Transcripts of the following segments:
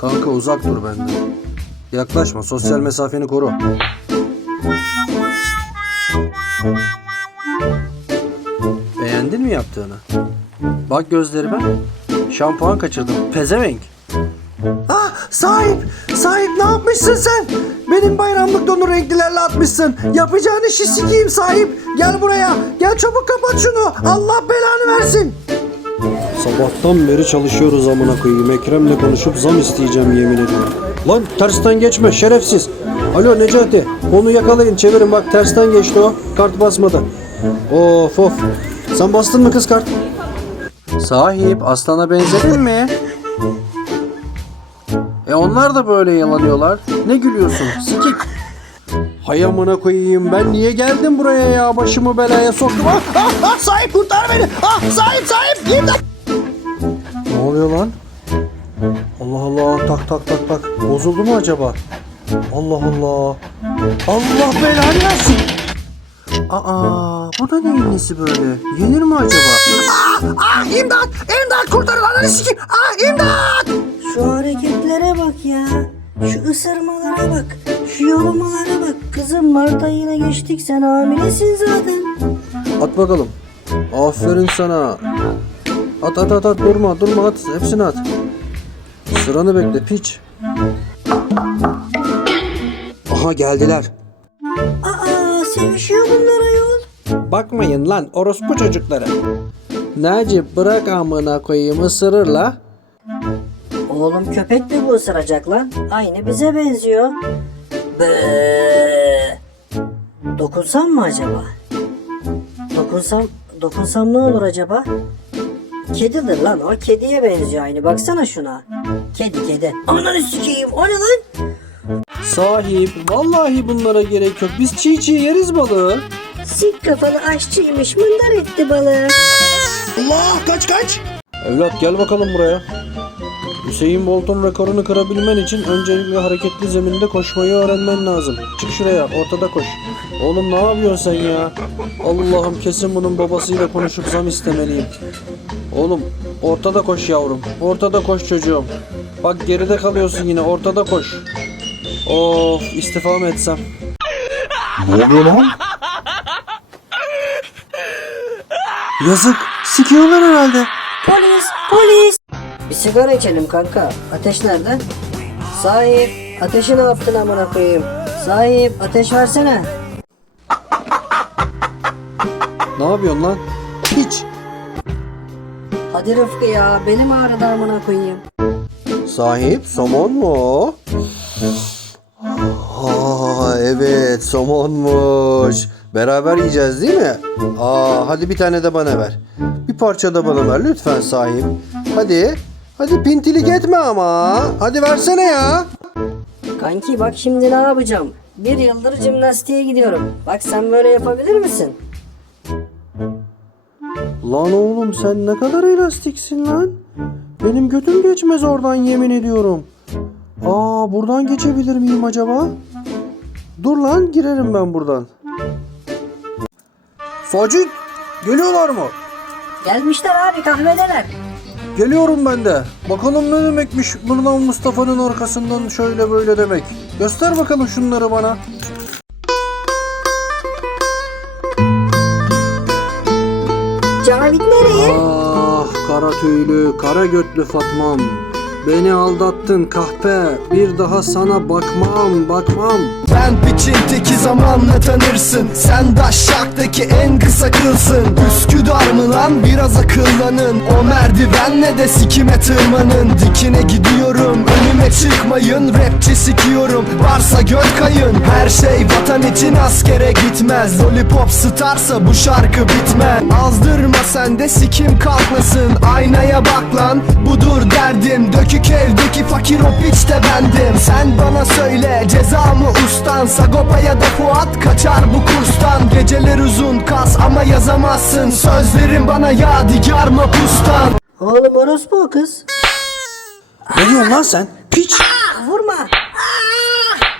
Kanka uzak dur benden. Yaklaşma sosyal mesafeni koru. Beğendin mi yaptığını? Bak gözlerime. Şampuan kaçırdım. Pezevenk. Ah sahip! Sahip ne yapmışsın sen? Benim bayramlık donu renklilerle atmışsın. Yapacağın işi sikeyim sahip. Gel buraya. Gel çabuk kapat şunu. Allah belanı versin. Sabahtan beri çalışıyoruz amına koyayım. Ekrem'le konuşup zam isteyeceğim yemin ediyorum. Lan tersten geçme şerefsiz. Alo Necati. Onu yakalayın çevirin bak tersten geçti o. Kart basmadı. Of of. Sen bastın mı kız kart? Sahip aslana benzedin mi? E onlar da böyle yalanıyorlar. Ne gülüyorsun? Sikik. Hay amına koyayım ben niye geldim buraya ya başımı belaya soktum. Ah, ah, ah, sahip kurtar beni. Ah sahip sahip imdat. Oluyor lan? Allah Allah tak tak tak tak. Bozuldu mu acaba? Allah Allah. Allah belanı versin. Aa bu da neyin nesi böyle? Yenir mi acaba? Ah, ah imdat imdat kurtarın ananı sikeyim. Ah imdat. Şu hareketlere bak ya. Şu ısırmalara bak. Şu yorulmalara bak. Kızım Mart ayına geçtik sen hamilesin zaten. At bakalım. Aferin sana. At at at at durma durma at hepsini at. Sıranı bekle piç. Aha geldiler. Aa sevişiyor bunlar ayol. Bakmayın lan orospu çocukları. Naci bırak amına koyayım ısırır la. Oğlum köpek de bu ısıracak lan. Aynı bize benziyor. Bıı. Dokunsam mı acaba? Dokunsam, dokunsam ne olur acaba? Kedidir lan o kediye benziyor aynı baksana şuna. Kedi kedi. Ananı sikeyim o ne lan? Sahip vallahi bunlara gerek yok. Biz çiğ çiğ yeriz balığı. Sik kafalı aşçıymış mındar etti balığı. Allah kaç kaç. Evlat gel bakalım buraya. Hüseyin Bolt'un rekorunu kırabilmen için öncelikle hareketli zeminde koşmayı öğrenmen lazım. Çık şuraya ortada koş. Oğlum ne yapıyorsun sen ya? Allah'ım kesin bunun babasıyla konuşup zam istemeliyim. Oğlum ortada koş yavrum. Ortada koş çocuğum. Bak geride kalıyorsun yine ortada koş. Of istifa mı etsem? Ne oluyor lan? Yazık sikiyorlar herhalde. Polis polis. Bir sigara içelim kanka. Ateş nerede? Sahip ateşi ne yaptın amına koyayım? Sahip ateş versene. Ne yapıyorsun lan? Hiç. Hadi Rıfkı ya benim ağrıdı amına koyayım. Sahip somon mu? Aa, evet somonmuş. Beraber yiyeceğiz değil mi? Aa, hadi bir tane de bana ver. Bir parça da bana ver lütfen sahip. Hadi. Hadi pintilik etme ama. Hadi versene ya. Kanki bak şimdi ne yapacağım? Bir yıldır jimnastiğe gidiyorum. Bak sen böyle yapabilir misin? Lan oğlum sen ne kadar elastiksin lan. Benim götüm geçmez oradan yemin ediyorum. Aa buradan geçebilir miyim acaba? Dur lan girerim ben buradan. Facit geliyorlar mı? Gelmişler abi kahvedeler. Geliyorum ben de. Bakalım ne demekmiş buradan Mustafa'nın arkasından şöyle böyle demek. Göster bakalım şunları bana. Cavit nereye? Ah kara tüylü, kara götlü Fatmam. Beni aldattın kahpe. Bir daha sana bakmam, bakmam. Ben piçin teki zamanla tanırsın Sen daşşaktaki en kısa kılsın. Üsküdar mı lan? Biraz akıllanın. O merdivenle de sikime tırmanın. Dikine gidiyorum önüme çıkmayın. Rapçi sikiyorum varsa göl kayın. Her şey vatan için askere gitmez. Lollipop starsa bu şarkı bitmez. Azdırma sen de sikim kalkmasın. Aynaya bak lan budur derdim Dökük evdeki fakir o piç de bendim Sen bana söyle ceza mı ustan Sagopa ya da Fuat kaçar bu kurstan Geceler uzun kas ama yazamazsın Sözlerin bana yadigar mı pustan Oğlum orospu o kız. Ne diyorsun lan sen? Piç. Ah, vurma.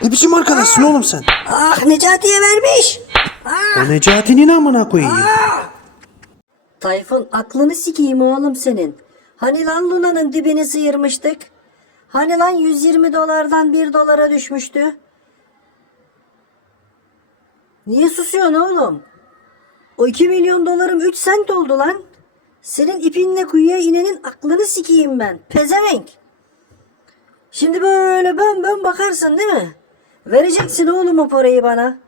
Ne biçim arkadaşsın oğlum sen? Ah Necati'ye vermiş. O Necati'nin amına koyayım. Tayfun aklını sikeyim oğlum senin. Hani lan Luna'nın dibini sıyırmıştık? Hani lan 120 dolardan 1 dolara düşmüştü? Niye susuyorsun oğlum? O 2 milyon dolarım 3 sent oldu lan. Senin ipinle kuyuya inenin aklını sikeyim ben. Pezevenk. Şimdi böyle bön bön bakarsın değil mi? Vereceksin oğlum o parayı bana.